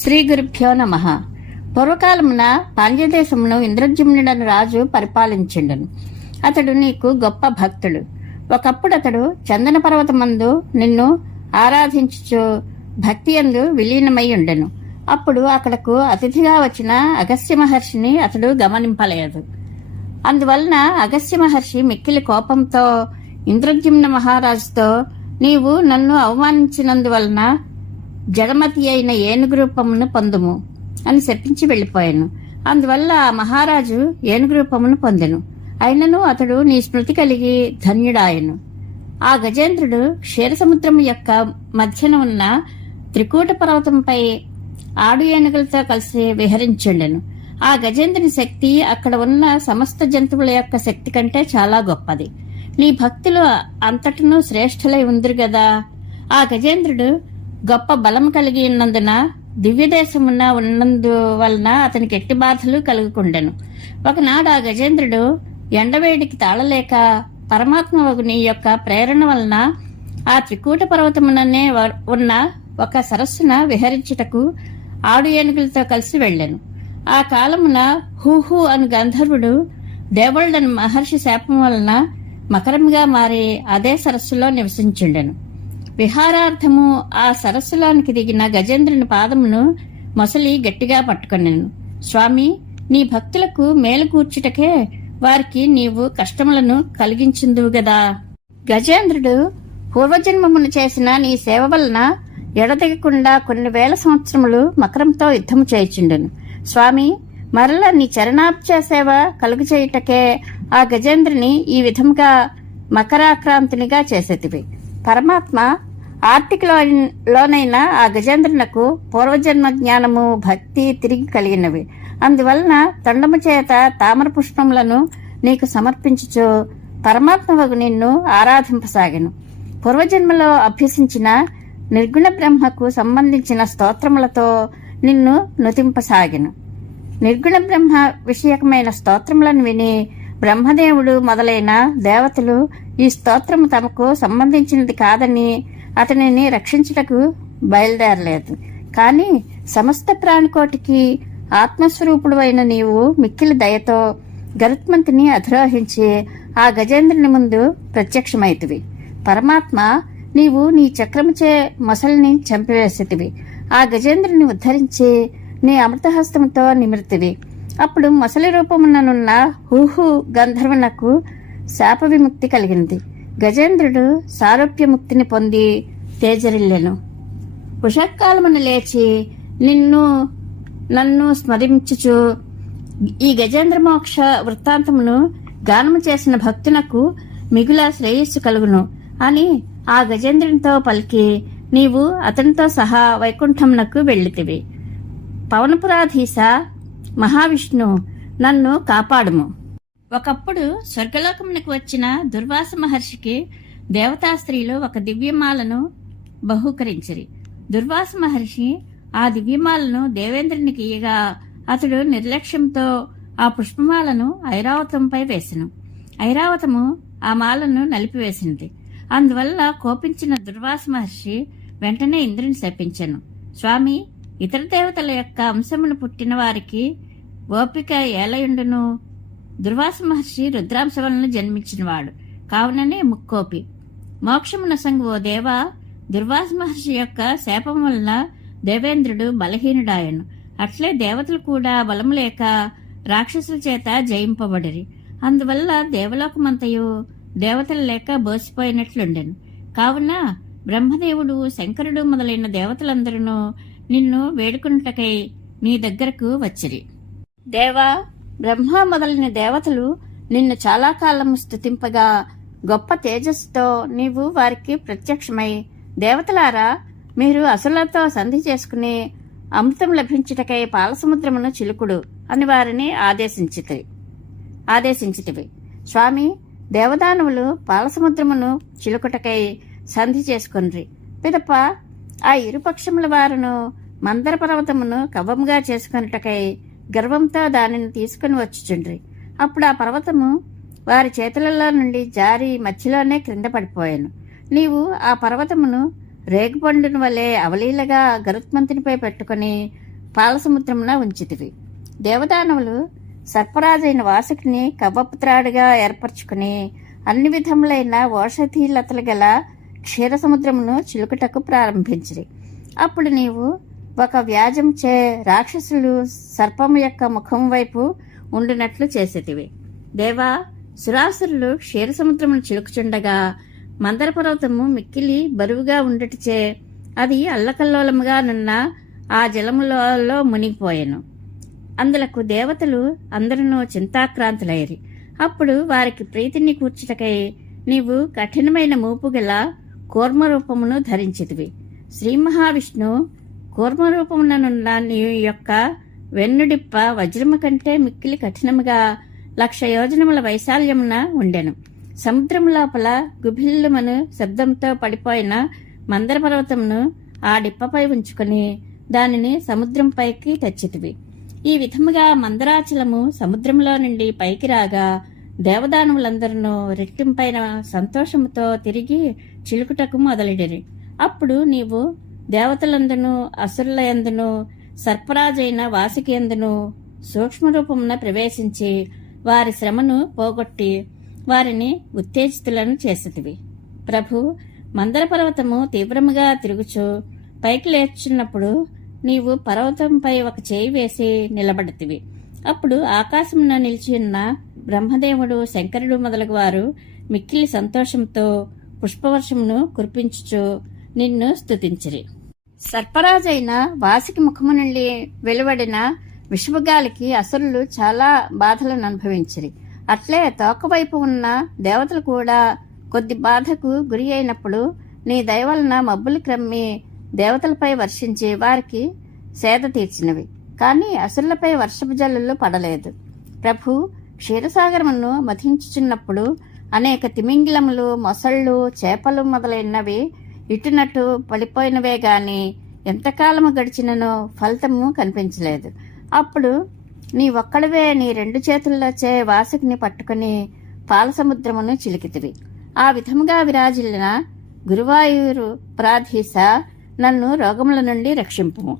శ్రీ గురుభ్యో నమః. పూర్వకాలమున పాండ్యదేశమును ఇంద్రజుమ్నుడను రాజు పరిపాలించిండను. అతడు నీకు గొప్ప భక్తుడు. ఒకప్పుడు అతడు చందన పర్వతమందు నిన్ను ఆరాధించుచు భక్తి యందు విలీనమై ఉండెను. అప్పుడు అక్కడకు అతిథిగా వచ్చిన అగస్త్య మహర్షిని అతడు గమనింపలేదు. అందువలన అగస్త్య మహర్షి మిక్కిలి కోపంతో ఇంద్రజుమ్న మహారాజుతో, నీవు నన్ను అవమానించినందువలన జగమతి అయిన ఏనుగు రూపమును పొందుము అని శపించి వెళ్లిపోయాను. అందువల్ల ఆ మహారాజు ఏనుగు రూపమును పొందెను. అయినను అతడు నీ స్మృతి కలిగి ధన్యుడాయను. ఆ గజేంద్రుడు క్షీరసముద్రము యొక్క మధ్యన ఉన్న త్రికూట పర్వతంపై ఆడు ఏనుగులతో కలిసి విహరించుండెను. ఆ గజేంద్రుని శక్తి అక్కడ ఉన్న సమస్త జంతువుల యొక్క శక్తి కంటే చాలా గొప్పది. నీ భక్తులు అంతటను శ్రేష్ఠులై ఉందిరు గదా. ఆ గజేంద్రుడు గొప్ప బలం కలిగి ఉన్నందున దివ్యదేశమున ఉన్నందు వలన అతనికి ఎట్టి బాధలు కలుగుకుండెను. ఒకనాడు ఆ గజేంద్రుడు ఎండవేడికి తాళలేక పరమాత్మ నీ యొక్క ప్రేరణ వలన ఆ త్రికూట పర్వతముననే ఉన్న ఒక సరస్సున విహరించుటకు ఆడు ఏనుగులతో కలిసి వెళ్లెను. ఆ కాలమున హూహు అను గంధర్వుడు దేవళ్ళను మహర్షి శాపం వలన మకరంగా మారి అదే సరస్సులో నివసించుండెను. విహారార్థము ఆ సరస్సులోనికి దిగిన గజేంద్రుని పాదమును మొసలి గట్టిగా పట్టుకొనెను. స్వామి, నీ భక్తులకు మేలు కూర్చుటకే వారికి నీవు కష్టములను కలిగించుందువు గదా. గజేంద్రుడు పూర్వజన్మమును చేసిన నీ సేవ వలన ఎడతెగకుండా కొన్ని వేల సంవత్సరములు మకరంతో యుద్ధము చేయుచుండెను. స్వామి, మరల నీ చరణాబ్జ సేవ కలుగు చేయుటకే ఆ గజేంద్రుని ఈ విధముగా మకరాక్రాంతినిగా చేసేటివి. పరమాత్మ ఆర్టికలోనైనా ఆ గజేంద్రునకు పూర్వజన్మ జ్ఞానము భక్తి తిరిగి కలిగినవి. అందువలన తొండము చేత తామర పుష్పములను నీకు సమర్పించుచు పరమాత్మవగు నిన్ను ఆరాధింపసాగెను. పూర్వజన్మలో అభ్యసించిన నిర్గుణ బ్రహ్మకు సంబంధించిన స్తోత్రములతో నిన్ను నుతింపసాగెను. నిర్గుణ బ్రహ్మ విషయకమైన స్తోత్రములను విని బ్రహ్మదేవుడు మొదలైన దేవతలు ఈ స్తోత్రము తమకు సంబంధించినది కాదని అతనిని రక్షించుటకు బయలుదేరలేదు. కాని సమస్త ప్రాణికోటికి ఆత్మస్వరూపుడు అయిన నీవు మిక్కిలి దయతో గరుత్మంతుని అధిరోహించి ఆ గజేంద్రుని ముందు ప్రత్యక్షమైతివి. పరమాత్మ, నీవు నీ చక్రముచే మొసలిని చంపివేసితివి. ఆ గజేంద్రుని ఉద్ధరించి నీ అమృతహస్తముతో నిమిర్తివి. అప్పుడు మొసలి రూపముననున్న హూహు గంధర్వునకు శాప విముక్తి కలిగింది. గజేంద్రుడు సారూప్యముక్తిని పొంది తేజరిల్లెను. ఉషకాలమున లేచి నన్ను స్మరించుచు ఈ గజేంద్ర మోక్ష వృత్తాంతమును గానము చేసిన భక్తునకు మిగుల శ్రేయస్సు కలుగును అని ఆ గజేంద్రునితో పలికి నీవు అతనితో సహా వైకుంఠమునకు వెళ్ళితివి. పవనపురాధీశ మహావిష్ణు, నన్ను కాపాడుము. ఒకప్పుడు స్వర్గలోకమునకు వచ్చిన దుర్వాస మహర్షికి దేవతా స్త్రీలు ఒక దివ్యమాలను బహూకరించిరి. దుర్వాస మహర్షి ఆ దివ్యమాలను దేవేంద్రునికి ఇయ్యగా అతడు నిర్లక్ష్యంతో ఆ పుష్పమాలను ఐరావతంపై వేసెను. ఐరావతము ఆ మాలను నలిపివేసినది. అందువల్ల కోపించిన దుర్వాస మహర్షి వెంటనే ఇంద్రుని శపించెను. స్వామి, ఇతర దేవతల యొక్క అంశమును పుట్టిన వారికి ఓపిక ఏలయుండును. దుర్వాస మహర్షి రుద్రాంశ వలన జన్మించినవాడు కావుననే ముక్కోపి. మోక్షమునసంగు ఓ దేవా, దుర్వాస మహర్షి యొక్క శాపం వలన దేవేంద్రుడు బలహీనుడాయను. అట్లే దేవతలు కూడా బలము లేక రాక్షసుల చేత జయింపబడిరి. అందువల్ల దేవలోకమంతయు దేవతలు లేక బోసిపోయినట్లుండెను. కావున బ్రహ్మదేవుడు, శంకరుడు మొదలైన దేవతలందరూ నిన్ను వేడుకున్నటకై నీ దగ్గరకు వచ్చిరి. దేవా, బ్రహ్మ మొదలైన దేవతలు నిన్ను చాలా కాలము స్తుతింపగా గొప్ప తేజస్సుతో నీవు వారికి ప్రత్యక్షమై, దేవతలారా, మీరు అసులతో సంధి చేసుకుని అమృతం లభించుటకై పాలసముద్రమును చిలుకుడు అని వారిని ఆదేశించితివి. స్వామి, దేవదానవులు పాలసముద్రమును చిలుకుటకై సంధి చేసుకొనిరి. పిదప ఆ ఇరుపక్షముల వారును మందర పర్వతమును కవ్వముగా చేసుకొనుటకై గర్వంతో దానిని తీసుకుని వచ్చుచుండ్రి. అప్పుడు ఆ పర్వతము వారి చేతులలో నుండి జారి మధ్యలోనే క్రింద పడిపోయాను. నీవు ఆ పర్వతమును రేగుపండుని వలె అవలీలగా గరుత్మంతునిపై పెట్టుకుని పాలసముద్రమున ఉంచితివి. దేవదానవులు సర్పరాజైన వాసుకిని కవ్వపుత్రాడుగా ఏర్పరచుకుని అన్ని విధములైన ఓషధీలతలు గల క్షీరసముద్రమును చిలుకుటకు ప్రారంభించిరి. అప్పుడు నీవు ఒక వ్యాజం చే రాక్షసులు సర్పము యొక్క ముఖం వైపు ఉండినట్లు చేసేటివి. దేవా, సురాసురులు క్షీరసముద్రమును చిలుకుచుండగా మందర పర్వతము మిక్కిలి బరువుగా ఉండటిచే అది అల్లకల్లోలముగా నున్న ఆ జలములలో మునిగిపోయెను. అందులకు దేవతలు అందరూ చింతాక్రాంతులైరి. అప్పుడు వారికి ప్రీతిని కూర్చుటకై నీవు కఠినమైన మూపు గల కూర్మరూపమును ధరించితివి. శ్రీ మహావిష్ణు కూర్మరూపముననున్న నీ యొక్క వెన్నుడిప్ప వజ్రము కంటే మిక్కిలి కఠినముగా 1,00,000 యోజనముల వైశాల్యమున ఉండెను. సముద్రం లోపల గుభిల్లుమను శబ్దంతో పడిపోయిన మందర పర్వతమును ఆ డిప్పపై ఉంచుకొని దానిని సముద్రంపైకి తెచ్చితివి. ఈ విధముగా మందరాచలము సముద్రంలో నుండి పైకి రాగా దేవదానవులందరూ రెట్టింపైన సంతోషముతో తిరిగి చిలుకుటకు మొదలెడిరి. అప్పుడు నీవు దేవతలందును అసురుల యందును సర్పరాజైన వాసుకి యందును సూక్ష్మరూపమున ప్రవేశించి వారి శ్రమను పోగొట్టి వారిని ఉత్తేజితులను చేసితివి. ప్రభు, మందర పర్వతము తీవ్రముగా తిరుగుచు పైకి లేచున్నప్పుడు నీవు పర్వతంపై ఒక చేయి వేసి నిలబడితివి. అప్పుడు ఆకాశమున నిలిచి ఉన్న బ్రహ్మదేవుడు, శంకరుడు మొదలగు వారు మిక్కిలి సంతోషంతో పుష్పవర్షమును కురిపించుచు నిన్ను స్తుతించిరి. సర్పరాజైన వాసుకి ముఖము నుండి వెలువడిన విషముగాలికి అసురులు చాలా బాధలను అనుభవించిరి. అట్లే తోకవైపు ఉన్న దేవతలు కూడా కొద్ది బాధకు గురి అయినప్పుడు నీ దయ వలన మబ్బులు క్రమ్మి దేవతలపై వర్షించి వారికి సేద తీర్చినవి. కానీ అసురులపై వర్షపు జల్లులు పడలేదు. ప్రభు, క్షీరసాగరమును మథించుచున్నప్పుడు అనేక తిమింగిలములు, మొసళ్ళు, చేపలు మొదలైనవి ఇటునటు పడిపోయినవే గాని ఎంతకాలము గడిచిననో ఫలితము కనిపించలేదు. అప్పుడు నీ ఒక్కడవే నీ 2 చేతుల్లోచే వాసుకిని పట్టుకుని పాలసముద్రమును చిలికితివి. ఆ విధముగా విరాజిల్లిన గురువాయూరు ప్రాధీశ, నన్ను రోగముల నుండి రక్షింపుము.